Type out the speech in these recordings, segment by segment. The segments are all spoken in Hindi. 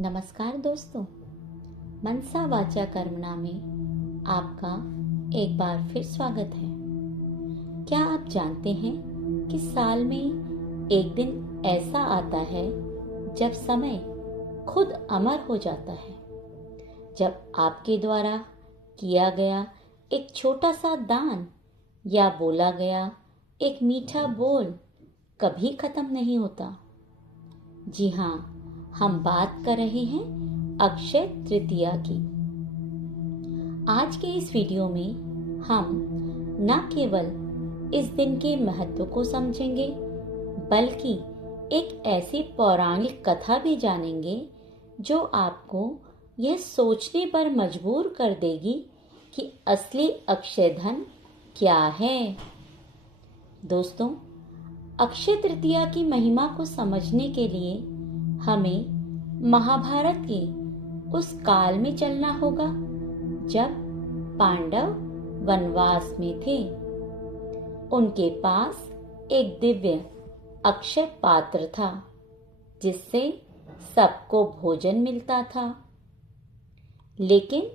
नमस्कार दोस्तों, मनसा वाचा कर्मणा में आपका एक बार फिर स्वागत है। क्या आप जानते हैं कि साल में एक दिन ऐसा आता है जब समय खुद अमर हो जाता है, जब आपके द्वारा किया गया एक छोटा सा दान या बोला गया एक मीठा बोल कभी खत्म नहीं होता। जी हाँ, हम बात कर रहे हैं अक्षय तृतीया की। आज के इस वीडियो में हम न केवल इस दिन के महत्व को समझेंगे, बल्कि एक ऐसी पौराणिक कथा भी जानेंगे जो आपको यह सोचने पर मजबूर कर देगी कि असली अक्षय धन क्या है। दोस्तों, अक्षय तृतीया की महिमा को समझने के लिए हमें महाभारत के उस काल में चलना होगा जब पांडव वनवास में थे। उनके पास एक दिव्य अक्षय पात्र था जिससे सबको भोजन मिलता था। लेकिन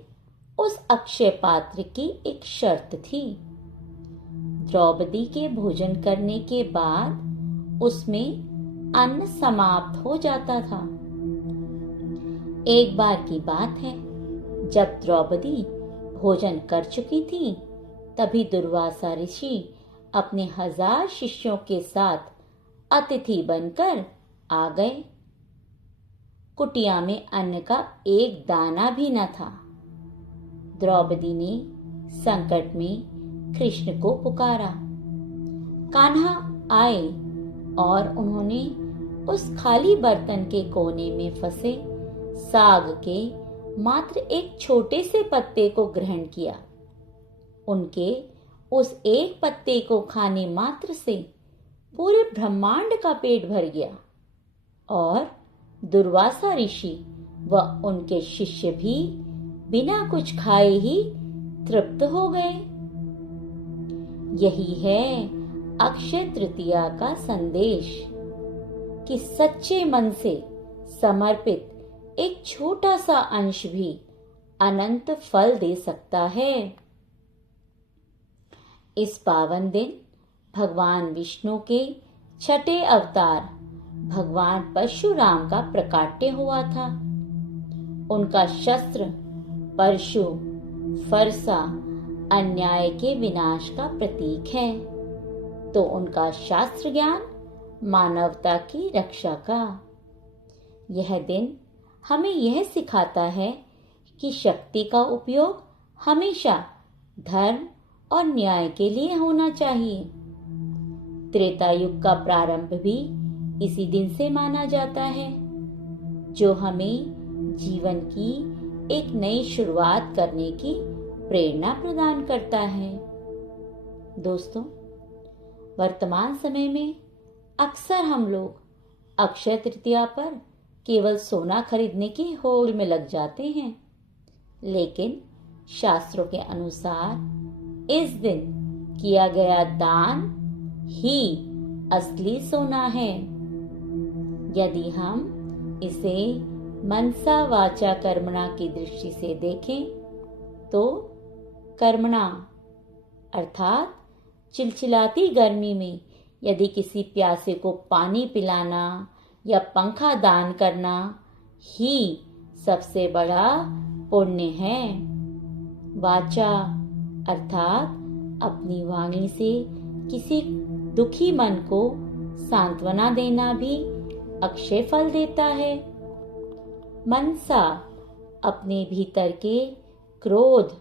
उस अक्षय पात्र की एक शर्त थी। द्रौपदी के भोजन करने के बाद उसमें अन्न समाप्त हो जाता था। एक बार की बात है, जब द्रौपदी भोजन कर चुकी थी, तभी दुर्वासा ऋषि अपने 1000 शिष्यों के साथ अतिथि बनकर आ गए। कुटिया में अन्न का एक दाना भी न था। द्रौपदी ने संकट में कृष्ण को पुकारा। कान्हा आए और उन्होंने उस खाली बर्तन के कोने में फंसे साग के मात्र एक छोटे से पत्ते को ग्रहण किया। उनके उस एक पत्ते को खाने मात्र से पूरे ब्रह्मांड का पेट भर गया और दुर्वासा ऋषि व उनके शिष्य भी बिना कुछ खाए ही तृप्त हो गए। यही है अक्षय तृतीया का संदेश कि सच्चे मन से समर्पित एक छोटा सा अंश भी अनंत फल दे सकता है। इस पावन दिन भगवान विष्णु के छठे अवतार भगवान परशुराम का प्रकाट्य हुआ था। उनका शस्त्र परशु फरसा अन्याय के विनाश का प्रतीक है, तो उनका शास्त्र ज्ञान मानवता की रक्षा का। यह दिन हमें यह सिखाता है कि शक्ति का उपयोग हमेशा धर्म और न्याय के लिए होना चाहिए। त्रेता युग का प्रारंभ भी इसी दिन से माना जाता है, जो हमें जीवन की एक नई शुरुआत करने की प्रेरणा प्रदान करता है। दोस्तों, वर्तमान समय में अक्सर हम लोग अक्षय तृतीया पर केवल सोना खरीदने की होड़ में लग जाते हैं, लेकिन शास्त्रों के अनुसार इस दिन किया गया दान ही असली सोना है। यदि हम इसे मनसा वाचा कर्मणा की दृष्टि से देखें तो कर्मणा अर्थात चिलचिलाती गर्मी में यदि किसी प्यासे को पानी पिलाना या पंखा दान करना ही सबसे बड़ा पुण्य है। वाचा अर्थात अपनी वाणी से किसी दुखी मन को सांत्वना देना भी अक्षय फल देता है। मनसा अपने भीतर के क्रोध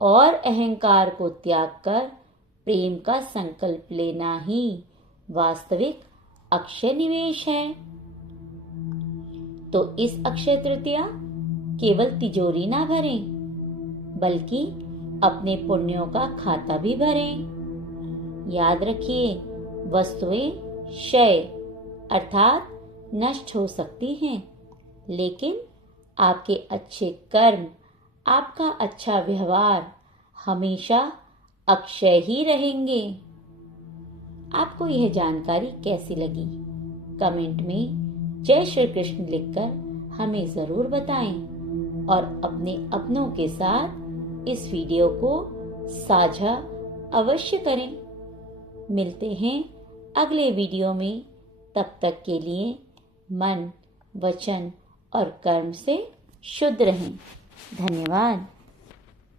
और अहंकार को त्याग कर प्रेम का संकल्प लेना ही वास्तविक अक्षय निवेश है। तो इस अक्षय तृतीया केवल तिजोरी ना भरें, बल्कि अपने पुण्यों का खाता भी भरें। याद रखिए, वस्तुएं क्षय अर्थात नष्ट हो सकती हैं, लेकिन आपके अच्छे कर्म, आपका अच्छा व्यवहार हमेशा अक्षय ही रहेंगे। आपको यह जानकारी कैसी लगी? कमेंट में जय श्री कृष्ण लिखकर हमें ज़रूर बताएं और अपने अपनों के साथ इस वीडियो को साझा अवश्य करें। मिलते हैं अगले वीडियो में। तब तक के लिए मन, वचन और कर्म से शुद्ध रहें। धन्यवाद।